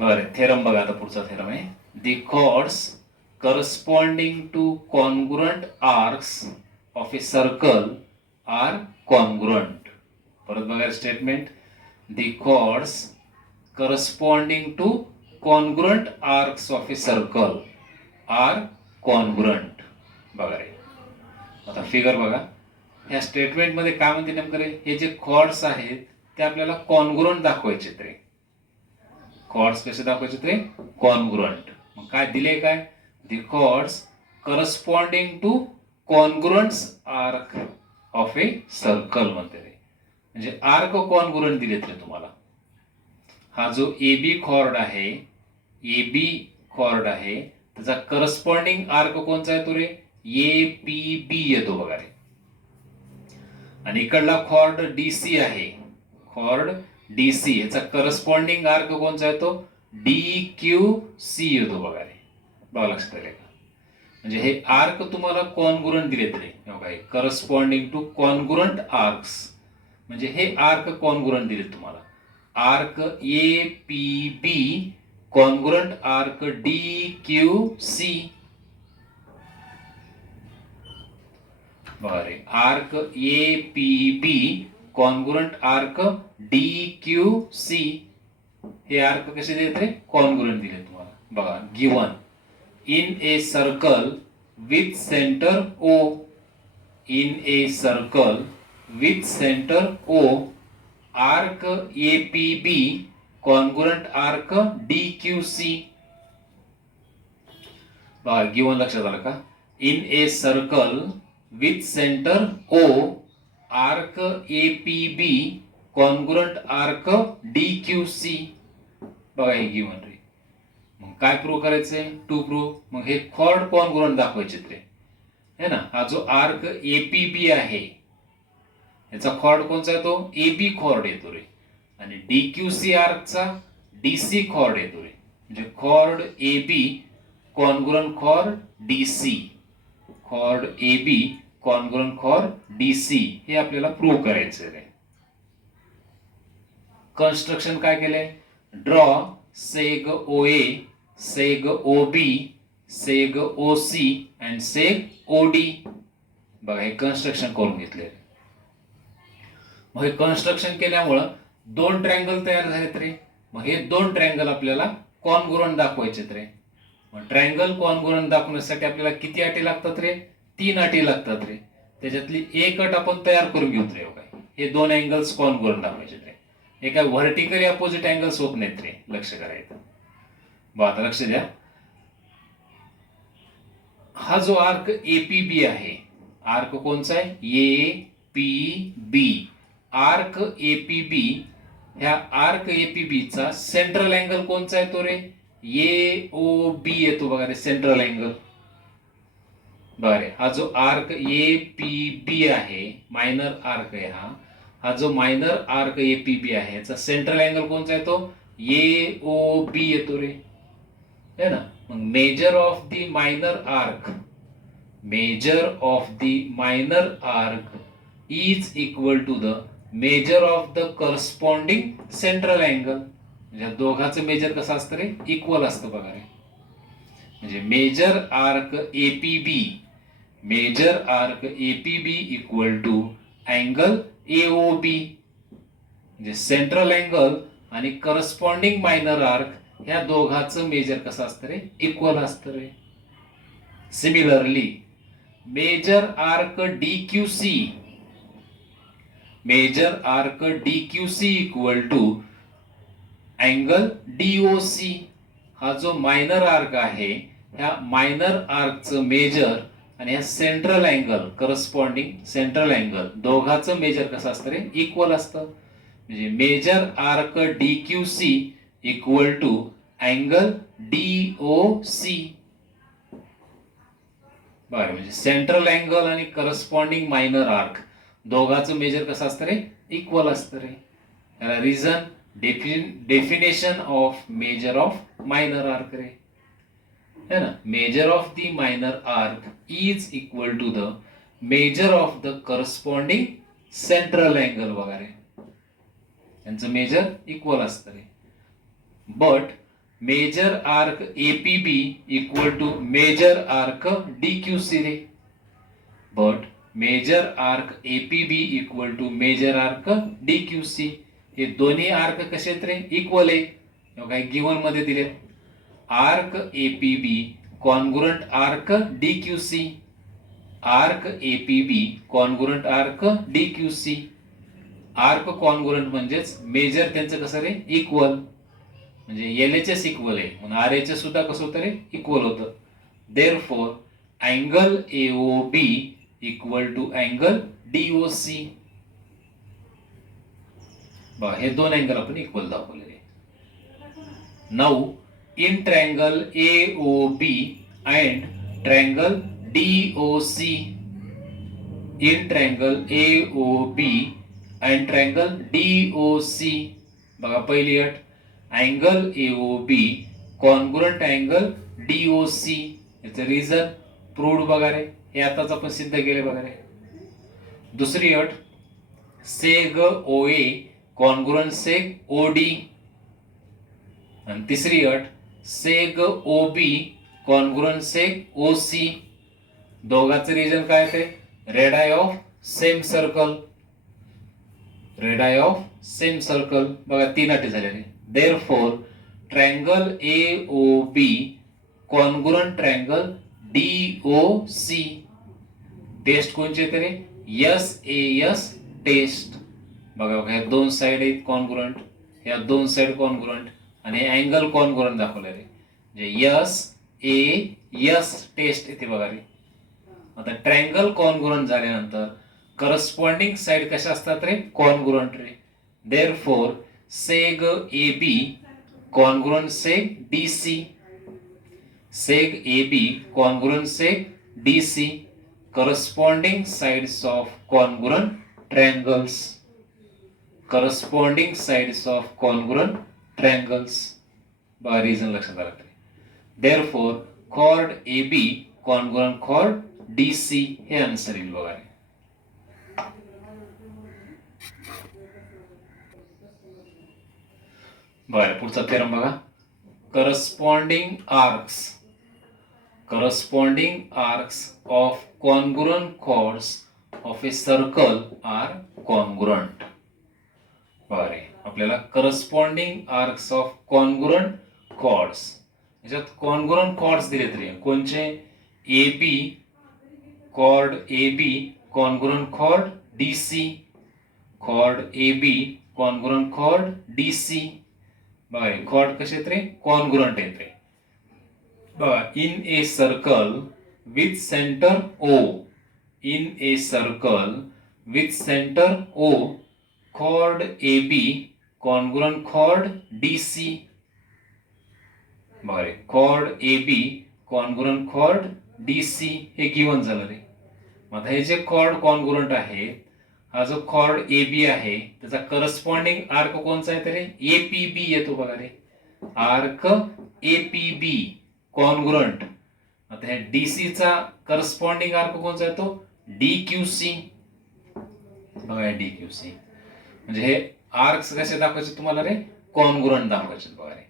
बरं, थेरम बघा. आता पुढचा थेरम आहे. The chords corresponding to congruent arcs of a circle are congruent. परत बघा statement. The chords corresponding to congruent arcs of a circle are congruent. बघा रे, आता फिगर बघा. ह्या स्टेटमेंटमध्ये काय म्हणते नेमकं रे, हे जे कॉर्ड्स आहेत ते आपल्याला कॉन्ग्रुएंट दाखवायचे रे. कॉर्ड्स कसे दाखवायचे ते कॉन्ग्रुएंट. मग काय दिले, काय the chords corresponding to congruents arc of a circle म्हणते रे. म्हणजे आर्क कॉन्ग्रुएंट दिलेत रे तुम्हाला. हा जो ए बी कॉर्ड आहे, ए बी कॉर्ड आहे, त्याचा करस्पॉन्डिंग आर्क कोणचा येतो रे, ए पी बी येतो बघा रे. आणि इकडला कॉर्ड डी सी आहे, कॉर्ड डी सी, याचा करस्पॉन्डिंग आर्क कोणचा येतो, डी क्यू सी येतो बघा रे. बघा लक्षात आले का. म्हणजे हे आर्क तुम्हाला कॉन्ग्रुएंट दिलेत रे. बघा, करस्पॉन्डिंग टू कॉन्ग्रुएंट आर्क्स म्हणजे हे आर्क कॉन्ग्रुएंट दिलेत तुम्हाला. Arc A P B congruent arc D Q C. बघा रे, arc A P B congruent arc D Q C. हे आर्क कसे दिलेत रे, कॉन्ग्रुएंट दिले तुम्हाला. बघा, given in a circle with centre O, in a circle with centre O, arc A P B congruent arc D Q C. बघा, given लक्षात आलं का. In a circle with centre O, arc A P B congruent arc D Q C. बघा, हे given रे. मग काय prove करायचंय, to prove. मग हे कॉर्ड कॉन्ग्रुएंट दाखवायचे रे, है ना. हा जो आर्क ए पी बी आहे, याचा कॉर्ड कोणचा येतो, ए बी कॉर्ड येतो रे. आणि डी क्यू सी आर्कचा डी सी कॉर्ड येतो रे. म्हणजे chord A B congruent chord D C, chord A B congruent chord D C, हे आपल्याला प्रूव्ह करायचं आहे. कन्स्ट्रक्शन काय केलंय, draw seg O A, seg O B, seg O C and seg O D. बघा, हे कन्स्ट्रक्शन करून घेतले. मग हे कन्स्ट्रक्शन केल्यामुळं दोन ट्रँगल तयार झालेत रे. मग हे दोन ट्रँगल आपल्याला कॉन्ग्रुएंट दाखवायचे रे. मग ट्रँगल कॉन्ग्रुएंट दाखवण्यासाठी आपल्याला किती अटी लागतात रे, 3 अटी लागतात रे. त्याच्यातली एक अट आपण तयार करून घेऊ रे. काय, हे दोन अँगल्स कॉन्ग्रुएंट दाखवायचे रे. हे काय व्हर्टिकली अपोजिट अँगल्स होत नाहीत रे, लक्ष करायचं. बघा, आता लक्ष द्या. हा जो आर्क ए पी बी आहे, आर्क कोणचा आहे, A P B. Arc A P B, ह्या आर्क ए पी बी चा सेंट्रल अँगल कोणचा येतो रे, ए ओ बी येतो बघा रे, सेंट्रल अँगल. बरे, हा जो आर्क ए पी बी आहे, मायनर आर्क आहे हा. हा जो मायनर आर्क ए पी बी आहे, याचा सेंट्रल अँगल कोणचा येतो, ए ओ बी येतो रे, है ना. मग measure of the minor arc, measure of the minor arc is equal to the measure of the corresponding central angle. म्हणजे दोघांचं मेजर कसं असतं रे, इक्वल असतं बघा रे. म्हणजे measure arc A P B, measure arc A P B equal to angle A O B. म्हणजे सेंट्रल अँगल आणि करस्पॉन्डिंग मायनर आर्क ह्या दोघांचं मेजर कसं असतं रे, इक्वल असतं रे. Similarly measure arc D Q C, measure arc D Q C equal to angle D O C. हा जो मायनर आर्क आहे, ह्या मायनर आर्कचं मेजर आणि ह्या central angle, corresponding central angle दोघांचं मेजर कसं असतं रे, इक्वल असतं. म्हणजे measure arc D Q C equal to angle D O C. बरं, म्हणजे सेंट्रल अँगल आणि करस्पॉन्डिंग मायनर आर्क दोघांचं मेजर कसं असतं रे, इक्वल असतं रे. याला reason definition of measure of minor arc रे, है ना. Measure of the minor arc is equal to the measure of the corresponding central angle वगैरे, यांचं मेजर इक्वल असतं रे. But measure arc APB equal to measure arc DQC रे. But measure arc APB equal to measure arc DQC. हे दोन्ही arc कसे आहेत रे? Equal आहे. काही गिवन मध्ये दिले. Arc APB congruent arc DQC. Arc APB congruent arc DQC. Arc congruent म्हणजेच मेजर त्यांचं कसं रे? इक्वल. म्हणजे एलएचएस इक्वल आहे म्हणून आरएचएस सुद्धा कसं होतं रे? इक्वल होतं. Therefore angle AOB equal to angle DOC. बघा हे दोन अँगल आपण इक्वल दाखवलेले. Now in triangle AOB and triangle DOC. In triangle AOB and triangle DOC. बघा पहिली अट, angle AOB congruent angle DOC. याचं रिझन प्रूव्ड बघा रे. हे आताच आपण सिद्ध केले बघा रे. दुसरी अट, सेग ओए कॉन्ग्रुएंट सेग ओडी. आणि तिसरी अट, seg OB congruent seg OC. दोघांचं रिजन काय ते? Radii of same circle. Radii of same circle. बघा तीन अटी झालेली. Therefore triangle AOB congruent triangle DOC. Test कोणचे तरी? S A S test. बघा ह्या दोन साइड आहेत कॉन्ग्रुएंट, ह्या दोन साइड कॉन्ग्रुएंट आणि अँगल कॉन्ग्रुएंट दाखवले रे. म्हणजे एस ए एस टेस्ट येते बघा रे. आता ट्रायंगल कॉन्ग्रुएंट झाल्यानंतर करस्पॉन्डिंग साइड कशा असतात रे? कॉन्ग्रुएंट रे. Therefore seg AB congruent seg DC. Seg AB congruent seg DC. corresponding sides of congruent triangles. corresponding sides of congruent triangles. बघा रिझन लक्षात आलं. therefore chord AB congruent chord DC हे answer येईल बघा. बरं पुढचा थेरम बघा. corresponding arcs of congruent chords of a circle are congruent. बरे आपल्याला corresponding arcs of congruent chords. याच्यात कॉन्ग्रुएंट chords दिलेत रे. कोणचे? AB chord AB congruent chord DC. chord AB congruent chord DC. बघा chord कसे आहेत रे? कॉन्ग्रुएंट आहेत रे. बघा in a circle with centre O. In a circle with centre O chord AB congruent chord DC. बघा chord AB congruent chord DC हे given झालं रे. मग हे जे chord कॉन्ग्रुएंट आहे, हा जो chord AB आहे त्याचा करस्पॉन्डिंग आर्क कोणचा आहे तरी? APB येतो बघा रे. Arc APB congruent. आता ह्या डीसी चा करस्पॉन्डिंग आर्क कोणता येतो? डीक्यूसी. बघा डीक्यूसी. म्हणजे हे आर्क्स कसे दाखवायचे तुम्हाला रे? कॉन्ग्रुएंट दाखवायचे बघा रे.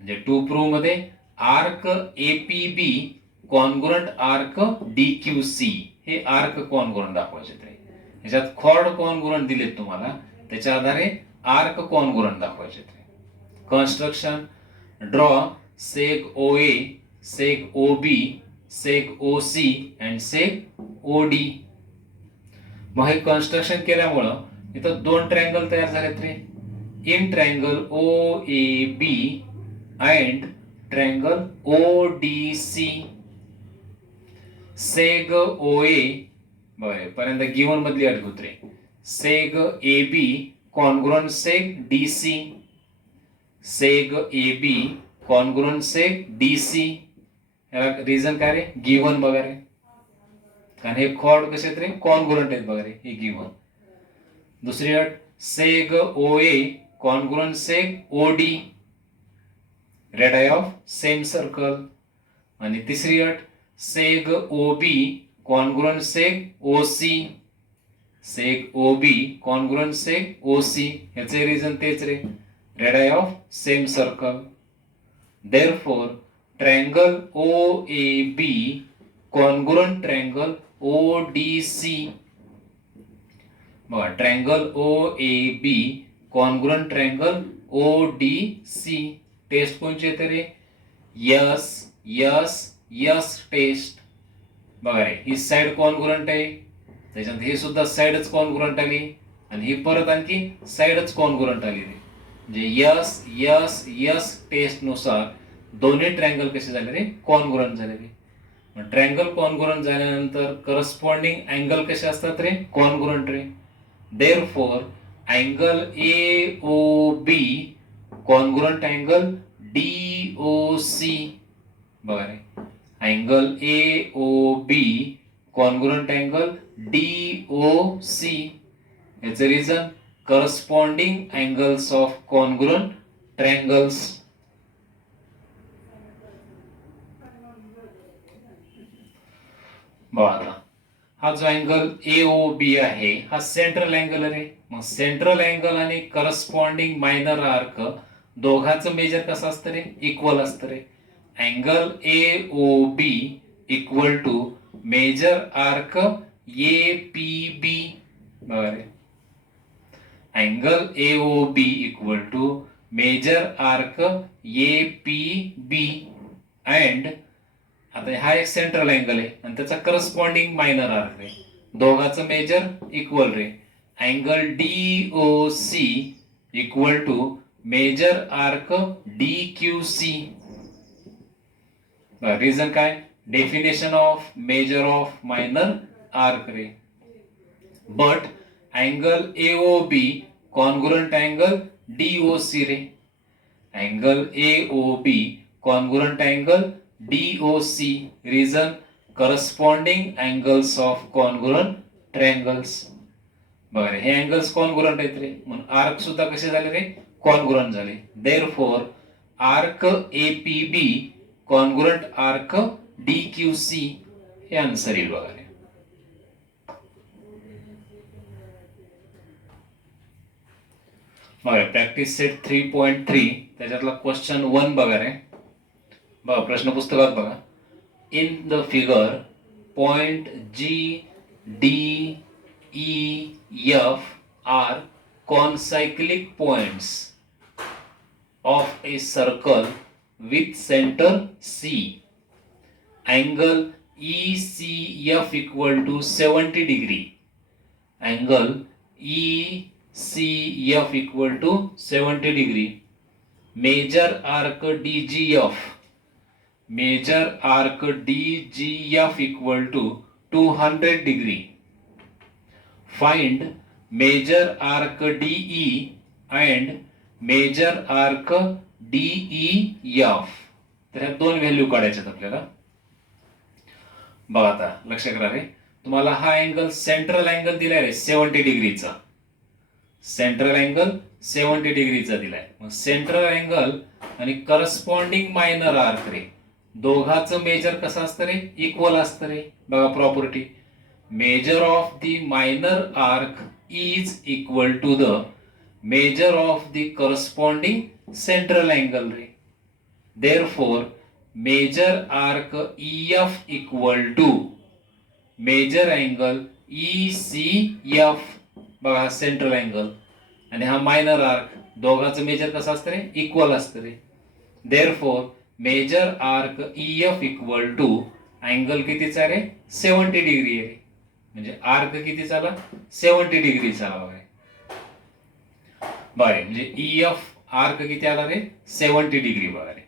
म्हणजे टू प्रूव्ह मध्ये arc APB congruent arc DQC हे आर्क कॉन्ग्रुएंट दाखवायचे रे. ह्याच्यात chord कॉन्ग्रुएंट दिलेत तुम्हाला, त्याच्या आधारे आर्क कॉन्ग्रुएंट दाखवायचे रे. कन्स्ट्रक्शन, ड्रॉ सेग ओए seg OB, seg OC and seg OD. मग हे कन्स्ट्रक्शन केल्यामुळं इथं दोन ट्रायंगल तयार झालेत रे. In triangle OAB and triangle ODC. Seg OA बघा पर्यंत गिवन मधली अट होत रे. Seg AB congruent seg DC. Seg AB congruent seg DC. याला रिझन काय रे? गिवन बघा रे. कारण हे chord कसे आहेत रे? कॉन्ग्रुएंट आहेत बघा रे. हे गिवन. दुसरी अट, seg OA congruent seg OD. Radii of same circle. आणि तिसरी अट, seg OB congruent seg OC. Seg OB congruent seg OC. याचे रिझन तेच रे. Radii of same circle. Therefore, triangle OAB congruent triangle ODC. बघा, triangle OAB congruent triangle ODC. Test कोणची येते रे? S S S test. बघा रे, ही side congruent आहे, त्याच्यात ही सुद्धा साइडच कॉन्ग्रुएंट आली, आणि ही परत आणखी साइडच कॉन्ग्रुएंट आली रे. म्हणजे यस यस यस टेस्ट नुसार दोन्ही ट्रायंगल कसे झाले रे? कॉन्ग्रुएंट झाले रे. मग ट्रायंगल कॉन्ग्रुएंट झाल्यानंतर करस्पॉन्डिंग अँगल कसे असतात रे? कॉन्ग्रुएंट रे. Therefore, angle AOB congruent angle DOC. बघा रे, angle AOB congruent angle DOC. याचं reason corresponding angles of congruent triangles. बघा आता, हा जो अँगल AOB आहे हा सेंट्रल अँगल आहे. मग सेंट्रल अँगल आणि करस्पॉन्डिंग मायनर आर्क दोघांचं मेजर कसं असतं रे? इक्वल असतं रे. Angle AOB equal to measure arc APB. बघा रे, angle AOB equal to measure arc APB. And आता हा एक सेंट्रल अँगल आहे आणि त्याचा करस्पॉन्डिंग मायनर आर्क आहे. दोघांचं मेजर इक्वल रे. Angle DOC equal to measure arc DQC. Reason काय? Definition of measure of minor arc रे. But angle AOB congruent angle DOC रे. Angle AOB congruent angle DOC. reason corresponding angles of congruent triangles. बघा रे, हे angles congruent आहेत रे, म्हणून arc सुद्धा कसे झाले रे? कॉन्ग्रुएंट झाले. Therefore, arc APB congruent arc DQC हे आन्सर येईल. बघा रे, बघा प्रॅक्टिस सेट 3.3 त्याच्यातला क्वेश्चन 1 बघा रे. बघा प्रश्न पुस्तकात बघा. In the figure point GDEF are concyclic points of a circle with centre C. Angle ECF equal to 70 degree. Angle ECF equal to 70 degree. Measure arc DGF. Measure arc DGF equal to 200 degree. Find major arc DE and major arc DEF. तर ह्या दोन value काढायच्यात आपल्याला. बघा आता लक्ष करा रे, तुम्हाला हा अँगल सेंट्रल अँगल दिलाय रे 70 डिग्रीचा. सेंट्रल अँगल 70 डिग्रीचा दिलाय. मग सेंट्रल अँगल आणि करस्पॉन्डिंग मायनर आर्क रे, दोघांचं मेजर कसं असतं रे? इक्वल असतं रे. बघा property, measure of the minor arc is equal to the measure of the corresponding central angle रे. Therefore measure arc EF equal to measure angle ECF. बघा सेंट्रल अँगल आणि हा मायनर आर्क, दोघांचं मेजर कसं असतं रे? इक्वल असतं रे. Therefore measure arc EF equal to angle कितीचा रे? 70 डिग्री आहे. म्हणजे आर्क किती झाला? 70 डिग्री झाला. बरे, म्हणजे EF आर्क किती आला रे? 70 डिग्री. बघा रे,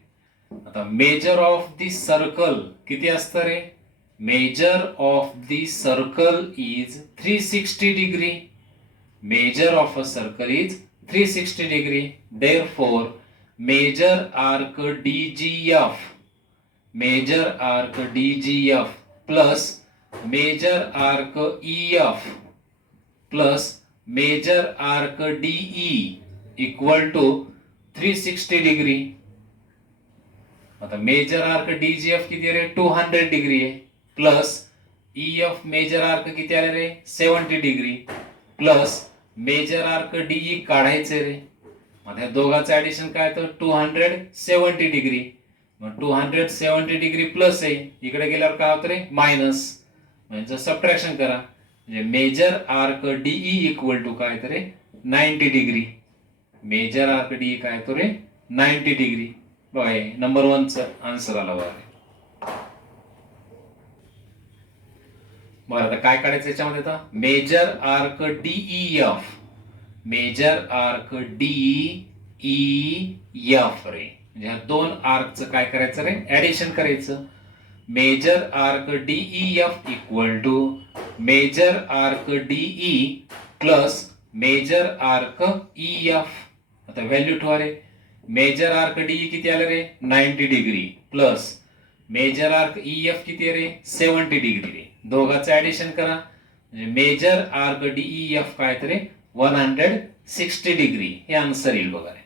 आता मेजर ऑफ द सर्कल किती असतं रे? Measure of the circle is 360 degree. Measure of a circle is 360 degree. Therefore measure arc DGF, measure arc DGF plus measure arc EF plus measure arc DE equal to 360 degree. आता measure arc DGF किती रे? 200 degree आहे. Plus EF measure arc किती आले रे? 70 degree. Plus measure arc DE काढायचे रे. आता दोघांचं ऍडिशन काय? तर 270 डिग्री. मग 270 डिग्री प्लस आहे, इकडे गेल्यावर काय होतं रे मायनस, म्हणजे सबट्रॅक्शन करा, म्हणजे measure arc DE equal to काय तर 90 डिग्री. मेजर आर्क डीई काय तो रे 90 डिग्री. बघा नंबर 1 चा आन्सर आला बघा. बरं आता काय काढायचं याच्यामध्ये, आता measure arc DE F, measure arc DE F रे, म्हणजे ह्या दोन आर्कचं काय करायचं रे ऍडिशन करायचं. Measure arc DE F equal to measure arc DE plus measure arc E F. आता व्हॅल्यू ठेवा रे, मेजर आर्क डीई किती आलं रे 90 degree plus measure arc E F किती आहे रे 70 डिग्री रे, दोघांचं ऍडिशन करा, म्हणजे मेजर आर्क डीई एफ काय तर 160 डिग्री, हे आन्सर येईल बघा रे.